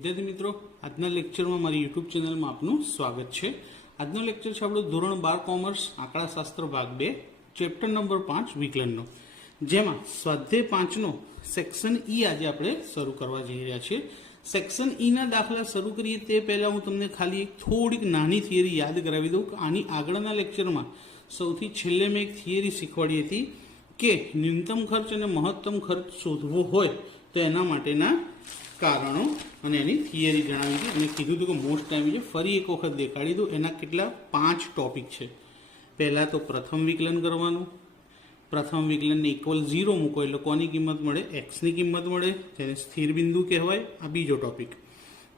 વિદ્યાર્થી મિત્રો, આજના લેક્ચરમાં મારી યુટ્યુબ ચેનલમાં આપનું સ્વાગત છે। આજનો લેક્ચર છે આપણો ધોરણ 12 કોમર્સ આંકડાશાસ્ત્ર ભાગ 2 ચેપ્ટર નંબર 5 વિકલનનો, જેમાં સ્વાધ્યાય 5નો સેક્શન ઈ આજે આપણે શરૂ કરવા જઈ રહ્યા છીએ। સેક્શન ઈના દાખલા શરૂ કરીએ તે પહેલાં હું તમને ખાલી એક થોડીક નાની થિયરી યાદ કરાવી દઉં કે આની આગળના લેક્ચરમાં સૌથી છેલ્લે મેં એક થિયરી શીખવાડી હતી કે ન્યૂનતમ ખર્ચ અને મહત્તમ ખર્ચ શોધવો હોય તો એના માટેના કારણો અને એની થિયરી જણાવી હતી અને કીધું હતું કે મોસ્ટ ટાઈમ છે ફરી એક વખત દેખાડી દઉં। એના કેટલા 5 ટોપિક છે। પહેલાં તો પ્રથમ વિકલન કરવાનું, પ્રથમ વિકલનને ઇક્વલ 0 મૂકો એટલે કોની કિંમત મળે? એક્સની કિંમત મળે, જેને સ્થિર બિંદુ કહેવાય। આ બીજો ટોપિક।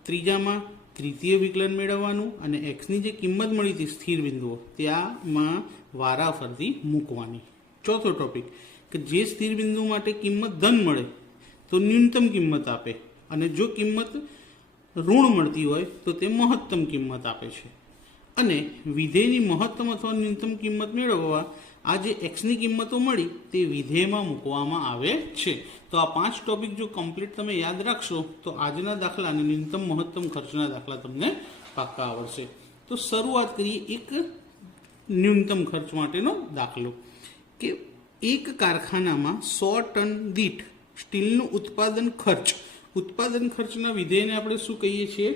ત્રીજામાં તૃતીય વિકલન મેળવવાનું અને એક્સની જે કિંમત મળી હતી સ્થિર બિંદુઓ ત્યાંમાં વારાફરતી મૂકવાની। ચોથો ટોપિક કે જે સ્થિર બિંદુ માટે કિંમત ધન મળે તો ન્યૂનતમ કિંમત આપે અને જો કિંમત ઋણ મળતી હોય તો તે મહત્તમ કિંમત આપે છે। અને વિધેયની મહત્તમ અથવા ન્યૂનતમ કિંમત મેળવવા આ જે એક્સની કિંમતો મળી તે વિધેયમાં મૂકવામાં આવે છે। તો આ 5 ટોપિક જો કમ્પ્લીટ તમે યાદ રાખશો તો આજના દાખલા અને ન્યૂનતમ મહત્તમ ખર્ચના દાખલા તમને પાક્કા આવડશે। તો શરૂઆત કરીએ એક ન્યૂનતમ ખર્ચ માટેનો દાખલો કે એક કારખાનામાં 100 ટન દીઠ સ્ટીલનું ઉત્પાદન ખર્ચના વિધેયને આપણે શું કહીએ છીએ?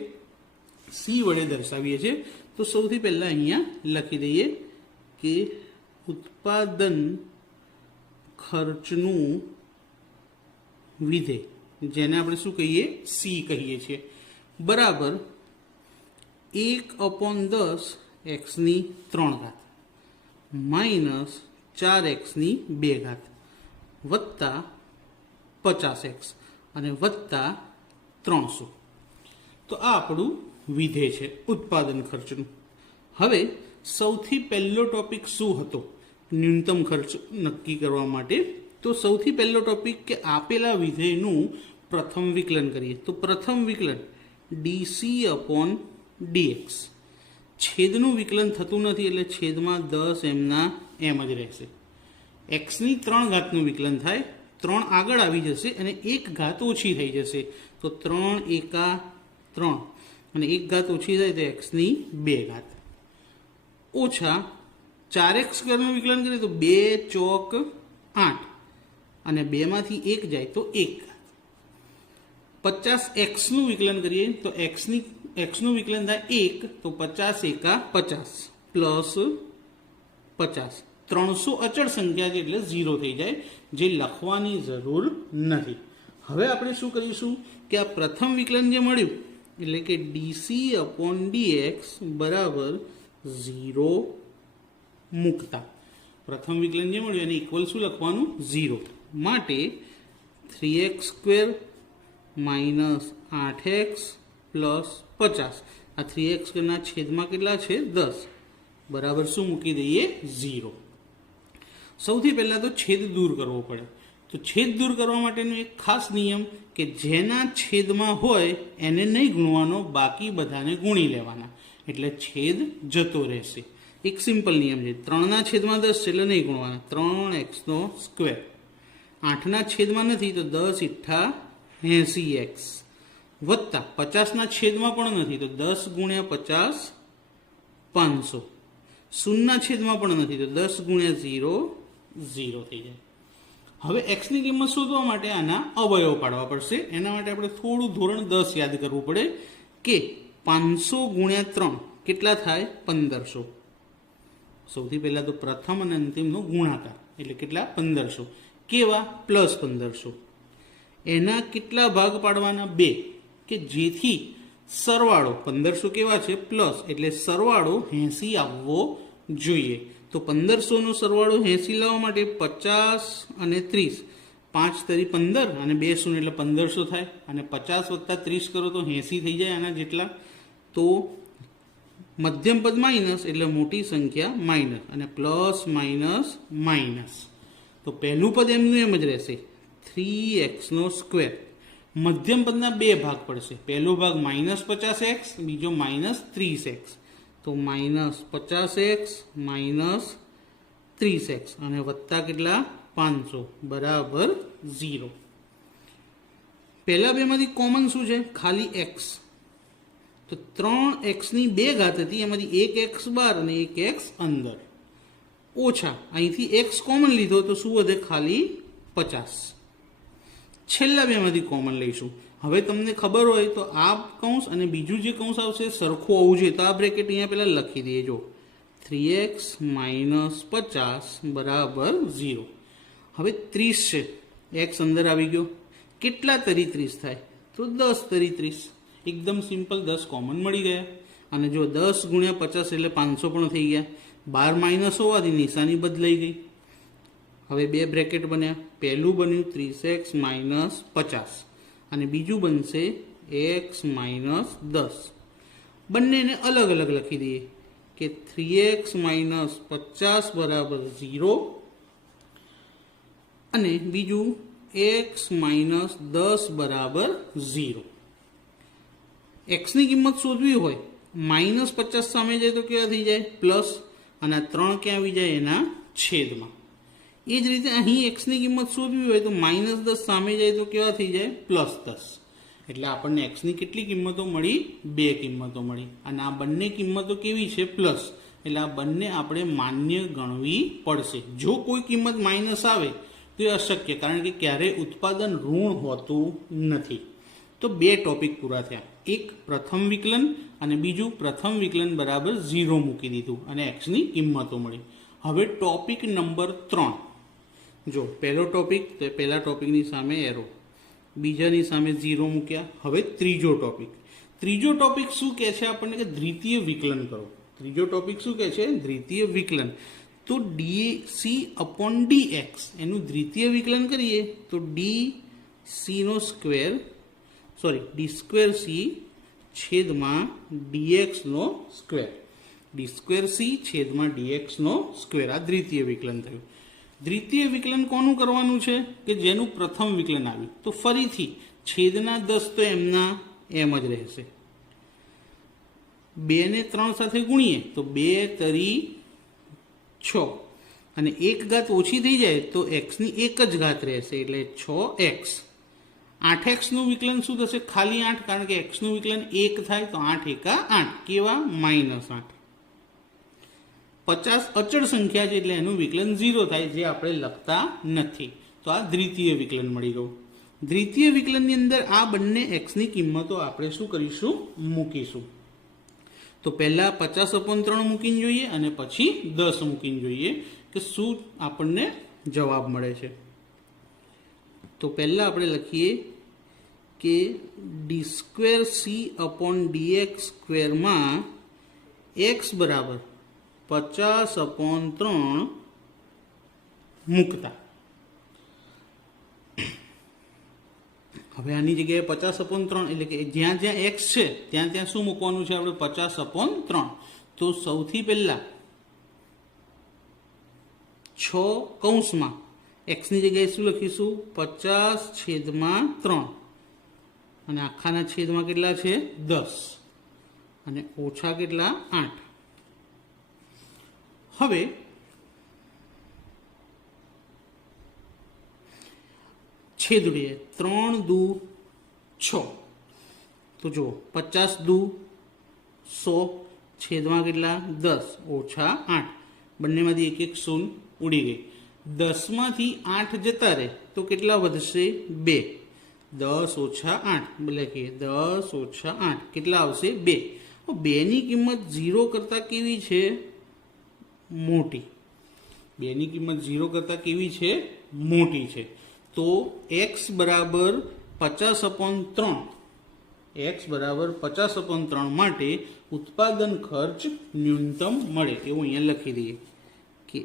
સી વડે દર્શાવીએ છીએ। તો સૌથી પહેલાં અહીંયા લખી દઈએ કે ઉત્પાદન ખર્ચનું વિધેય, જેને આપણે શું કહીએ? સી કહીએ છીએ, બરાબર 1/10 એક્સની 3 માઇનસ 4x² વત્તા 50x અને વત્તા 300। તો આ આપણું વિધેય છે ઉત્પાદન ખર્ચનું। હવે સૌથી પહેલો ટોપિક શું હતો ન્યૂનતમ ખર્ચ નક્કી કરવા માટે? તો સૌથી પહેલો ટોપિક કે આપેલા વિધેયનું પ્રથમ વિકલન કરીએ। તો પ્રથમ વિકલન dc/dx, છેદનું વિકલન થતું નથી એટલે છેદમાં 10 એમના એમ જ રહેશે। એક્સની 3 ઘાતનું વિકલન થાય, 3 આગળ આવી જશે અને 1 ઘાત ઓછી થઈ જશે। તો 3 એકા 3 અને 1 ઘાત ઓછી થાય તો એક્સની 2 ઘાત ઓછા 4x² નું વિકલન કરીએ તો 2 ચોક 8 અને 2 માંથી 1 જાય તો 1 ઘાત। 50x નું વિકલન કરીએ તો એક્સનું વિકલન થાય 1 તો 50 એકા 50 પ્લસ 50। 300 અચળ સંખ્યા છે એટલે 0 થઈ જાય, જે લખવાની જરૂર નથી। હવે આપણે શું કરીશું કે આ પ્રથમ વિકલન જે મળ્યું એટલે કે dc/dx બરાબર 0 મૂકતા પ્રથમ વિકલન જે મળ્યું એને ઇક્વલ શું લખવાનું? 0 માટે 3x² માઇનસ 8x પ્લસ 50। આ 3x² ના છેદમાં કેટલા છે? 10 બરાબર શું મૂકી દઈએ? 0। સૌથી પહેલાં તો છેદ દૂર કરવો પડે। તો છેદ દૂર કરવા માટેનો એક ખાસ નિયમ કે જેના છેદમાં હોય એને નહીં ગુણવાનો, બાકી બધાને ગુણી લેવાના એટલે છેદ જતો રહેશે। એક સિમ્પલ નિયમ છે। 3ના છેદમાં 10 છે એટલે નહીં ગુણવાના, 3x²। 8ના છેદમાં નથી તો 10 × 80x વત્તા 50ના છેદમાં પણ નથી તો 10 × 50 500। 0ના છેદમાં પણ નથી તો 10 × 0 0 થઈ જાય। હવે એક્સની કિંમત શોધવા માટે આના અવયવ પાડવા પડશે। એના માટે આપણે થોડું ધોરણ 10 યાદ કરવું પડે કે 500 × 3 કેટલા થાય? 1500। સૌથી પહેલાં તો પ્રથમ અને અંતિમનો ગુણાકાર એટલે કેટલા? 1500। કેવા? પ્લસ 1500। એના કેટલા ભાગ પાડવાના? 2, કે જેથી સરવાળો 1500 કેવા છે? પ્લસ એટલે સરવાળો 80 આવવો જોઈએ। તો 1500નો સરવાળો 80 લાવવા માટે 50 અને 30, 5 તરી 15 અને 2 શૂન્ય એટલે 1500 થાય અને 50 વત્તા 30 કરો તો 80 થઈ જાય આના જેટલા। તો મધ્યમ પદ માઇનસ એટલે મોટી સંખ્યા માઇનસ અને પ્લસ માઇનસ માઇનસ। તો પહેલું પદ એમનું એમ જ રહેશે 3x²। મધ્યમ પદના 2 ભાગ પડશે, પહેલો ભાગ -50x, બીજો -30x। તો -50x માઇનસ 30x અને વત્તા કેટલા? 500 બરાબર 0। પહેલા બેમાંથી કોમન શું છે? ખાલી એક્સ. તો 3x ની 2 ઘાત હતી, એમાંથી એક એક્સ બહાર અને એક એક્સ અંદર, ઓછા અહીંથી એક્સ કોમન લીધો તો શું વધે? ખાલી 50. છેલ્લા બેમાંથી કોમન લઈશું. હવે તમને ખબર હોય તો આ કૌંસ અને બીજું જે કૌંસ આવશે સરખું હોવું જોઈએ, તો આ બ્રેકેટ અહીંયા પહેલાં લખી દઈએ. જો 3x - 50 બરાબર 0. હવે 30 છે, એક્સ અંદર આવી ગયો. કેટલા તરી 30 થાય? તો 10 તરી 30. એકદમ સિમ્પલ, 10 કોમન મળી ગયા. અને જો 10 × 50 એટલે 500 પણ થઈ ગયા. 12 માઇનસ હોવાથી નિશાની બદલાઈ ગઈ. હવે બે બ્રેકેટ બન્યા. પહેલું બન્યું 30x - 50 અને બીજું બનશે x - 10. બંનેને અલગ અલગ લખી દઈએ કે 3x - 50 બરાબર 0 અને બીજું x - 10 બરાબર 0. એક્સની કિંમત શોધવી હોય, -50 સામે જાય તો કેવા થઈ જાય? પ્લસ. અને 3 ક્યાં આવી જાય? એના છેદમાં. એ જ રીતે અહીં એક્સની કિંમત શોધવી હોય તો -10 સામે જાય તો કેવા થઈ જાય? +10. એટલે આપણને એક્સની કેટલી કિંમતો મળી? 2 કિંમતો મળી. અને આ બંને કિંમતો કેવી છે? પ્લસ. એટલે આ બંને આપણે માન્ય ગણવી પડશે. જો કોઈ કિંમત માઇનસ આવે તો એ અશક્ય, કારણ કે ક્યારેય ઉત્પાદન ઋણ હોતું નથી. તો 2 ટોપિક પૂરા થયા. એક પ્રથમ વિકલન અને બીજું પ્રથમ વિકલન બરાબર 0 મૂકી દીધું અને એક્સની કિંમતો મળી. હવે ટોપિક નંબર 3. જો પહેલો ટોપિક, તો પહેલા ટોપિકની સામે એરો, બીજાની સામે 0 મૂક્યા. હવે ત્રીજો ટોપિક. ત્રીજો ટોપિક શું કહે છે આપણને? કે દ્વિતીય વિકલન કરો. ત્રીજો ટોપિક શું કહે છે? દ્વિતીય વિકલન. તો dc/dx એનું દ્વિતીય વિકલન કરીએ તો d²c છેદમાં dx². d²c છેદમાં dx². આ દ્વિતીય વિકલન થયું. દ્વિતીય વિકલન કોનું કરવાનું છે? કે જેનું પ્રથમ વિકલન આવ્યું. તો ફરીથી છેદના 10 તો એમના એમ જ રહેશે. 2 ને 3 સાથે ગુણીએ તો 2 તરી 6 અને 1 ઘાત ઓછી થઈ જાય તો એક્સની 1 જ ઘાત રહેશે, એટલે 6x. 8x નું વિકલન શું થશે? ખાલી 8, કારણ કે એક્સનું વિકલન 1 થાય તો 8 એકા 8. કેવા? -8. 50 અચળ સંખ્યા છે એટલે એનું વિકલન 0 થાય, જે આપણે લખતા નથી. તો આ દ્વિતીય વિકલન મળી ગયું. દ્વિતીય વિકલનની અંદર આ બંને એક્સની કિંમતો આપણે શું કરીશું? મૂકીશું. તો પહેલા 50/3 મૂકીને જોઈએ અને પછી 10 મૂકીને જોઈએ કે શું આપણને જવાબ મળે છે. તો પહેલા આપણે લખીએ કે d²c/dx² માં x બરાબર 50/3 મૂકતા. હવે આની જગ્યાએ 50/3 એટલે કે જ્યાં જ્યાં x છે ત્યાં ત્યાં શું મૂકવાનું છે? આપણે 50/3. તો સૌથી પહેલા 6 કૌંસમાં એક્સની જગ્યાએ શું લખીશું? 50/3 અને આખાના છેદમાં કેટલા છે? 10 અને ઓછા કેટલા? 8. હવે છેદડીએ 3 દુ 6. તો જુઓ 50 દુ 100 છેદમાં કેટલા? 10 ઓછા 8. બંનેમાંથી એક શૂન્ય ઉડી ગઈ. 10 માંથી 8 જતા રહે તો કેટલા વધશે? 2. 10 ઓછા 8 લખીએ. 10 ઓછા 8 કેટલા આવશે? 2. 2 ની કિંમત 0 કરતાં કેવી છે? મોટી. 2 ની કિંમત 0 કરતાં કેવી છે? મોટી છે. તો x બરાબર 50/3. x બરાબર 50/3 માટે ઉત્પાદન ખર્ચ ન્યૂનતમ મળે એવું અહીંયા લખી દઈએ કે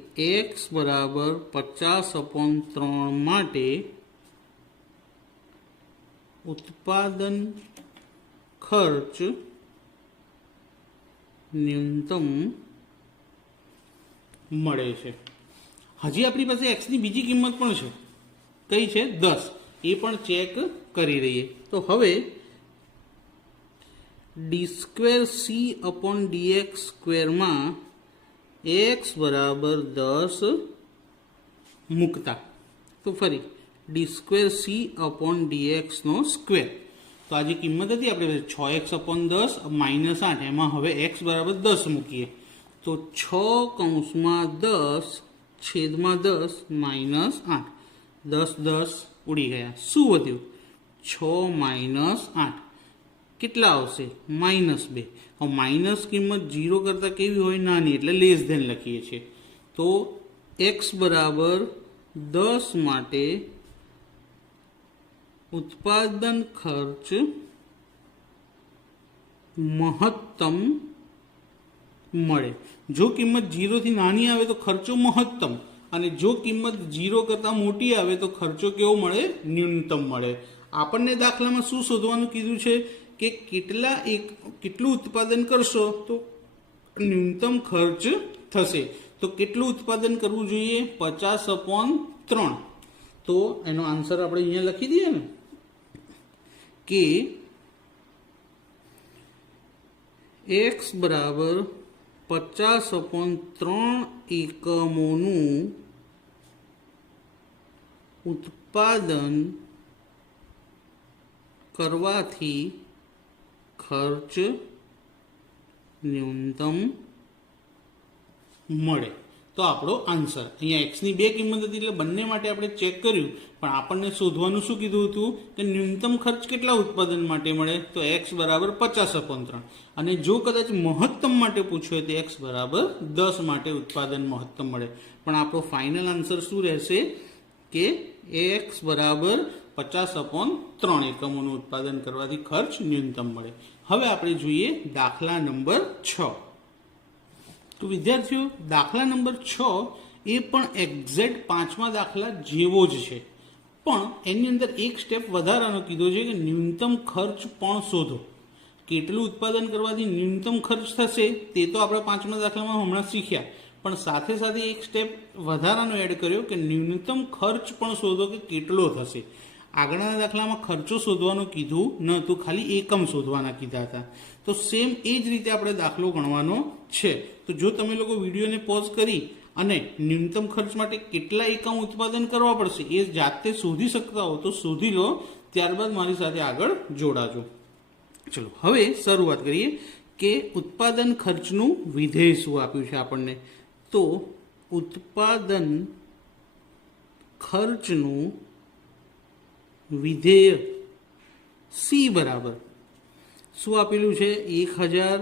x બરાબર 50/3 માટે ઉત્પાદન ખર્ચ ન્યૂનતમ મળે છે. હજી આપણી પાસે x ની બીજી કિંમત પણ છે. કઈ છે? 10. એ પણ ચેક કરી રહીએ. તો હવે d²c/dx² માં x બરાબર 10 મૂકતા. તો ફરી d²c/dx નો સ્ક્વેર. તો આ જે કિંમત હતી આપણે 6x/10 -8, એમાં હવે x બરાબર 10 મૂકીએ તો 6(10)/10 -8, 10 10 ઉડી ગયા. શું વધ્યું? 6 - 8 કેટલા આવશે? -2. હવે માઇનસ કિંમત 0 કરતાં કેવી હોય? નાની, એટલે લેસ ધેન લખીએ છીએ. તો x બરાબર 10 માટે ઉત્પાદન ખર્ચ મહત્તમ મળે. જો કિંમત 0 થી નાની આવે તો ખર્ચો મહત્તમ, અને જો કિંમત 0 કરતાં મોટી આવે તો ખર્ચો કેવો મળે? ન્યૂનતમ મળે. આપણને દાખલામાં શું શોધવાનું કીધું છે કે કેટલું ઉત્પાદન કરશો તો ન્યૂનતમ ખર્ચ થશે. તો કેટલું ઉત્પાદન કરવું જોઈએ? 50/3. તો એનો આન્સર આપણે અહીંયા લખી દઈએ ને કે x બરાબર 50/3 એકમોનું ઉત્પાદન કરવાથી ખર્ચ ન્યૂનતમ મળે. તો આપણો આન્સર અહીંયા એક્સની બે કિંમત હતી એટલે બંને માટે આપણે ચેક કર્યું, પણ આપણને શોધવાનું શું કીધું હતું કે ન્યૂનતમ ખર્ચ કેટલા ઉત્પાદન માટે મળે? તો x બરાબર 50/3. અને જો કદાચ મહત્તમ માટે પૂછ્યું તો x બરાબર 10 માટે ઉત્પાદન મહત્તમ મળે. પણ આપણો ફાઇનલ આન્સર શું રહેશે કે x બરાબર 50/3 એકમોનું ઉત્પાદન કરવાથી ખર્ચ ન્યૂનતમ મળે. હવે આપણે જોઈએ દાખલા નંબર 6. તો વિદ્યાર્થીઓ, દાખલા નંબર 6 એ પણ એક્ઝેક્ટ 5મા દાખલા જેવો જ છે, પણ એની અંદર એક સ્ટેપ વધારાનો કીધો છે કે ન્યૂનતમ ખર્ચ પણ શોધો. કેટલું ઉત્પાદન કરવાથી ન્યૂનતમ ખર્ચ થશે તે તો આપણે 5મા દાખલામાં હમણાં શીખ્યા, પણ સાથે સાથે એક સ્ટેપ વધારાનો એડ કર્યો કે ન્યૂનતમ ખર્ચ પણ શોધો કે કેટલો થશે. આગળના દાખલામાં ખર્ચો શોધવાનું કીધું નહોતું, ખાલી એકમ શોધવાના કીધા હતા. તો સેમ એ જ રીતે આપણે દાખલો ગણવાનો છે. તો જો તમે લોકો વિડીયોને પોઝ કરી અને ન્યૂનતમ ખર્ચ માટે કેટલા એકમ ઉત્પાદન કરવા પડશે એ જાતે શોધી શકતા હો તો શોધી લો, ત્યારબાદ મારી સાથે આગળ જોડાજો. ચલો હવે શરૂઆત કરીએ કે ઉત્પાદન ખર્ચનું વિધેય શું આપ્યું છે આપણને. તો ઉત્પાદન ખર્ચનું વિધેય c બરાબર શું આપેલું છે? 1000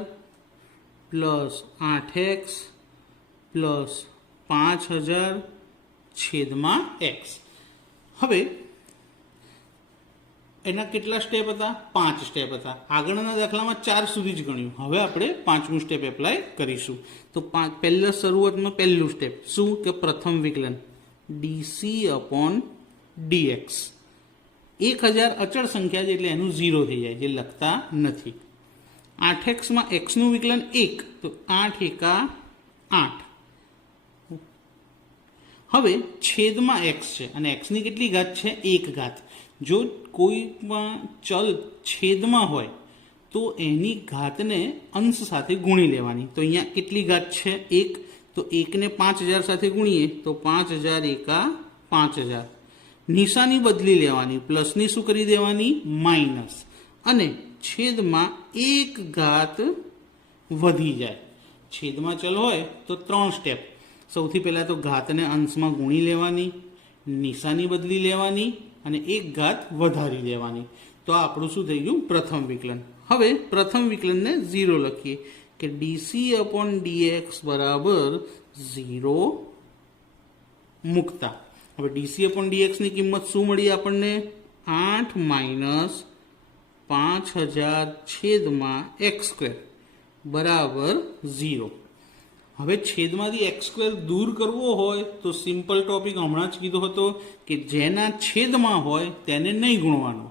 + 8x + 5000/x. હવે એના કેટલા સ્ટેપ હતા? 5 સ્ટેપ હતા. આગળના દાખલામાં 4 સુધી જ ગણ્યું, હવે આપણે 5મું સ્ટેપ એપ્લાય કરીશું. તો પહેલા શરૂઆતમાં પહેલું સ્ટેપ શું કે પ્રથમ વિકલન dc/dx. 1000 અચળ સંખ્યા છે એટલે એનું 0 થઈ જાય, જે લખતા નથી. 8x માં x નું વિકલન 1, તો 8 એકા 8. હવે છેદમાં x છે અને x ની કેટલી ઘાત છે? 1 ઘાત. જો કોઈમાં ચલ છેદમાં હોય તો એની ઘાતને અંશ સાથે ગુણી લેવાની. તો અહીંયા કેટલી ઘાત છે? 1. તો 1 ને 5000 સાથે ગુણીએ તો 5000 એકા 5000. નિશાની બદલી લેવાની, પ્લસની શું કરી દેવાની? માઇનસ. અને છેદમાં 1 ઘાત વધી જાય. છેદમાં ચલ હોય તો 3 સ્ટેપ. સૌથી પહેલાં તો ઘાતને અંશમાં ગુણી લેવાની, નિશાની બદલી લેવાની અને 1 ઘાત વધારી દેવાની. તો આ આપણું શું થઈ ગયું? પ્રથમ વિકલન. હવે પ્રથમ વિકલનને 0 લખીએ કે dc/dx બરાબર 0 મૂકતા. હવે dc/dx ની કિંમત શું મળી આપણને? 8 - 5000/x² બરાબર 0. હવે છેદમાંથી x² દૂર કરવો હોય તો સિમ્પલ ટોપિક હમણાં જ કીધો હતો કે જેના છેદમાં હોય તેને નહીં ગુણવાનો,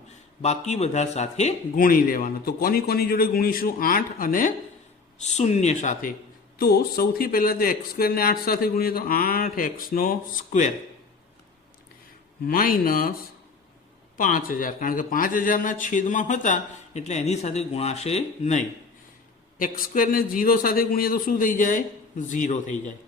બાકી બધા સાથે ગુણી લેવાનો. તો કોની કોની જોડે ગુણીશું? 8 અને 0 સાથે. તો સૌથી પહેલાં તો x² ને 8 સાથે ગુણીએ તો 8x² માઇનસ 5000, કારણ કે 5000ના છેદમાં હતા એટલે એની સાથે ગુણાશે નહીં. x² ને 0 સાથે ગુણીએ તો શું થઈ જાય? 0 થઈ જાય.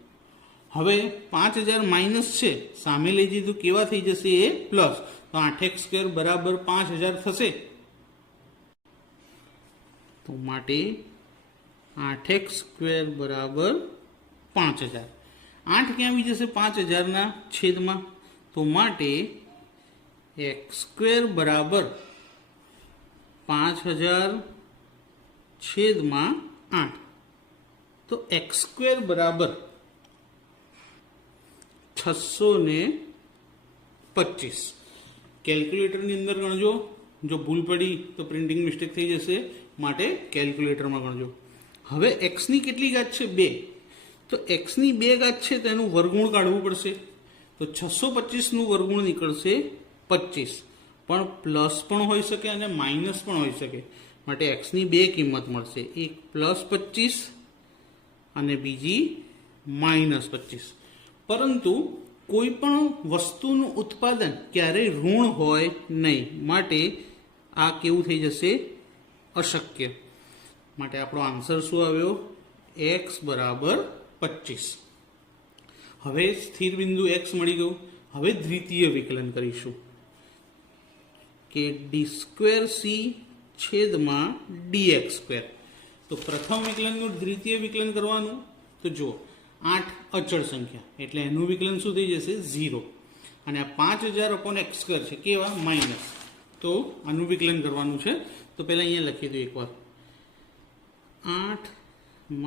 હવે 5000 માઇનસ છે, સામે લઈ જઈએ તો કેવા થઈ જશે? એ પ્લસ. તો 8x² બરાબર 5000 થશે. તો માટે 8x² બરાબર 5000. 8 ક્યાં આવી જશે 5000 ના છેદમાં? તો માટે x² બરાબર 5000 છેદમાં 8. તો x² બરાબર 625. કેલ્ક્યુલેટરની અંદર ગણજો. જો ભૂલ પડી તો પ્રિન્ટિંગ મિસ્ટેક થઈ જશે, માટે કેલ્ક્યુલેટરમાં ગણજો. હવે એક્સની કેટલી ઘાત છે? 2. તો એક્સની 2 ઘાત છે તેનું વર્ગમૂળ કાઢવું પડશે. તો 625નું વર્ગમૂળ નીકળશે 25. પણ પ્લસ પણ હોઈ શકે અને માઇનસ પણ હોઈ શકે. માટે એક્સની 2 કિંમત મળશે, એક +25 અને બીજી -25. પરંતુ કોઈ પણ વસ્તુનું ઉત્પાદન ક્યારેય ઋણ હોય નહીં, માટે આ કેવું થઈ જશે? અશક્ય. માટે આપણો આન્સર શું આવ્યો? x બરાબર 25. હવે સ્થિર બિંદુ x મળી ગયું. હવે દ્વિતીય વિકલન કરીશું કે d²c છેદમાં dx². તો પ્રથમ વિકલનનું દ્વિતીય વિકલન કરવાનું. તો જુઓ 8 અચળ સંખ્યા એટલે એનું વિકલન શું થઈ જશે? 0. અને આ 5000/x² છે કેવા? માઇનસ. તો આનું વિકલન કરવાનું છે. તો પહેલાં અહીંયા લખી દો એકવાર, 8 -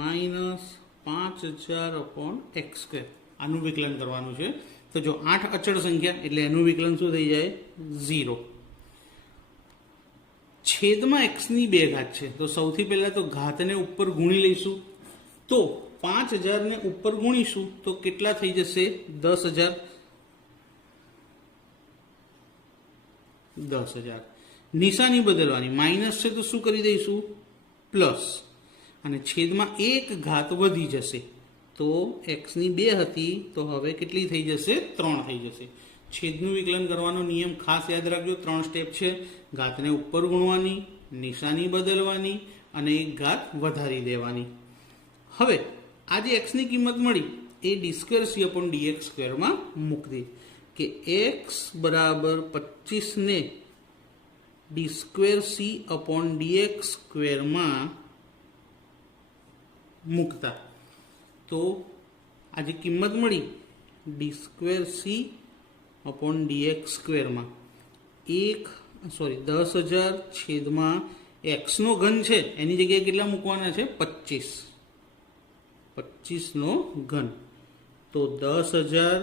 5000/x². આનું વિકલન કરવાનું છે. તો જો 8 અચળ સંખ્યા એટલે એનું વિકલન શું થઈ જાય? 0. છેદમાં xની 2 ઘાત છે. તો સૌથી પહેલાં તો ઘાતને ઉપર ગુણી લઈશું. તો 5000 ને ઉપર ગુણીશું તો કેટલા થઈ જશે? 10000. 10000. નિશાની બદલવાની, માઇનસ છે તો શું કરી દઈશું? પ્લસ. અને છેદમાં 1 ઘાત વધી જશે. તો એક્સની 2 હતી તો હવે કેટલી થઈ જશે? 3 થઈ જશે. છેદનું વિકલન કરવાનો નિયમ ખાસ યાદ રાખજો. 3 સ્ટેપ છે. ઘાતને ઉપર ગુણવાની, નિશાની બદલવાની અને 1 ઘાત વધારી દેવાની. હવે આ જે એક્સની કિંમત મળી એ d²c/dx² માં મૂકી દે કે x બરાબર 25 ને d²c/dx² માં મૂકતા તો આ જે કિંમત મળી d²c/dx² માં 10,000 છેદમાં x નો ઘન છે એની જગ્યાએ કેટલા મૂકવાના છે? 25. 25નો ઘન. તો 10,000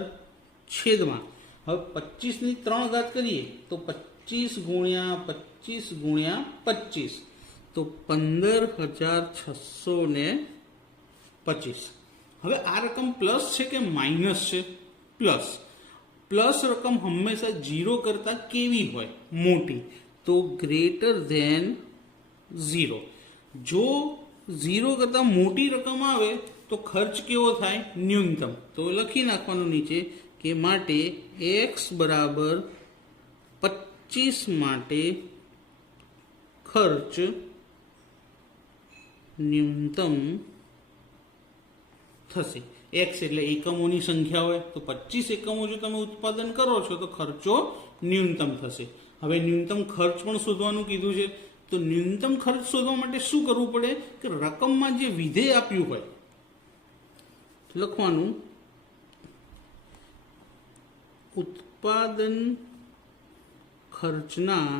છેદમાં, હવે 25ની 3 ઘાત કરીએ તો 25 ગુણ્યા 25 ગુણ્યા 25 તો 15,625. હવે આ રકમ પ્લસ છે કે માઇનસ છે? પ્લસ. પ્લસ રકમ હંમેશા 0 કરતાં કેવી હોય? મોટી. તો ગ્રેટર ધેન 0. જો 0 કરતાં મોટી રકમ આવે તો ખર્ચ કેવો થાય? ન્યૂનતમ. તો લખી નાખવાનું નીચે કે માટે x બરાબર 25 માટે ખર્ચ ન્યૂનતમ થશે. x એટલે એકમોની સંખ્યા હોય તો 25 એકમો જો તમે ઉત્પાદન કરો છો તો ખર્ચો ન્યૂનતમ થશે. હવે ન્યૂનતમ ખર્ચ પણ શોધવાનું કીધું છે. તો ન્યૂનતમ ખર્ચ શોધવા માટે શું કરવું પડે કે રકમમાં જે વિધેય આપ્યું હોય લખવાનું, ઉત્પાદન ખર્ચના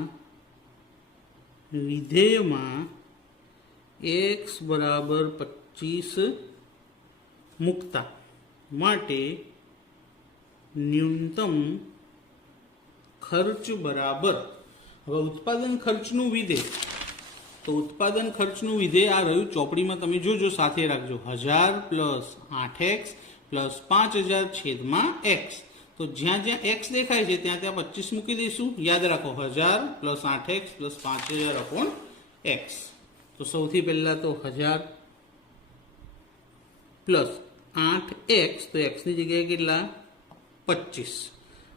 વિધેયમાં x બરાબર 25 મૂકતા માટે ન્યૂનતમ ખર્ચ બરાબર, હવે ઉત્પાદન ખર્ચનું વિધેય, તો ઉત્પાદન ખર્ચનું વિધેય આ રહ્યું. ચોપડીમાં તમે જોજો, સાથે રાખજો. 1000 + 8x + 5000 છેદમાં x. તો જ્યાં જ્યાં x દેખાય છે ત્યાં ત્યાં 25 મૂકી દઈશું. યાદ રાખો 1000 + 8x + 5000/x. તો સૌથી પહેલા તો 1000 + 8x, તો x ની જગ્યાએ કેટલા? 25.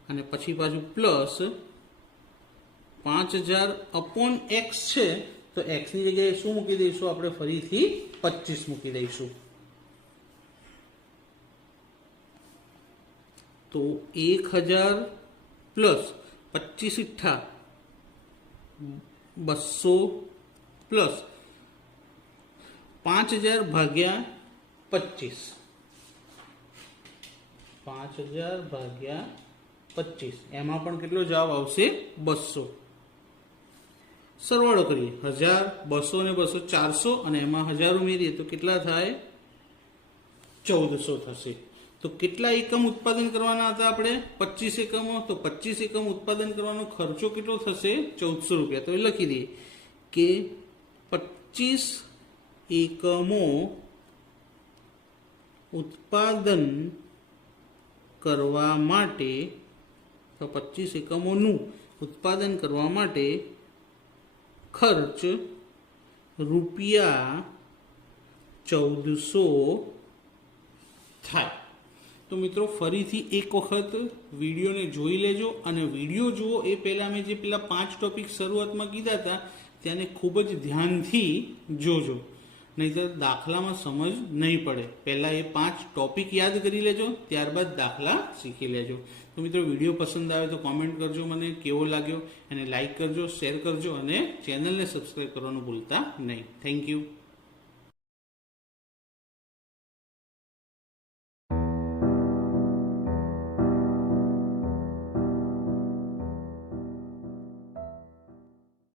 અને પછી પાછું પ્લસ 5000/x છે તો x ની જગ્યાએ શું મૂકી દઈશું? આપણે ફરીથી 25 મૂકી દઈશું. તો 1000 પ્લસ 25 * 200 પ્લસ 5000 ભાગ્યા 25, 5000 ભાગ્યા 25, એમાં પણ કેટલો જવાબ આવશે? 200. સરવાળો કરીએ, 1000, 200 ને 200 400, અને એમાં 1000 ઉમેરીએ તો કેટલા થાય? 1400 થશે. તો કેટલા એકમ ઉત્પાદન કરવાના હતા આપણે? 25 એકમો. તો 25 એકમ ઉત્પાદન કરવાનો ખર્ચો કેટલો થશે? 1400 રૂપિયા. તો એ લખી દઈએ કે 25 એકમો ઉત્પાદન કરવા માટે, તો 25 એકમોનું ઉત્પાદન કરવા માટે ખર્ચ રૂપિયા 1400 થાય. તો મિત્રો ફરીથી એક વખત વિડીયોને જોઈ લેજો, અને વિડીયો જુઓ એ પહેલાં મેં જે પેલા 5 ટોપિક શરૂઆતમાં કીધા હતા તેને ખૂબ જ ધ્યાનથી જોજો, નહીંતર દાખલામાં સમજ નહીં પડે. પહેલાં એ 5 ટોપિક યાદ કરી લેજો, ત્યારબાદ દાખલા શીખી લેજો. તો મિત્રો વિડીયો પસંદ આવે તો કોમેન્ટ કરજો મને કેવો લાગ્યો, અને લાઈક કરજો, શેર કરજો, અને ચેનલને સબસ્ક્રાઈબ કરવાનું ભૂલતા નહીં. Thank you.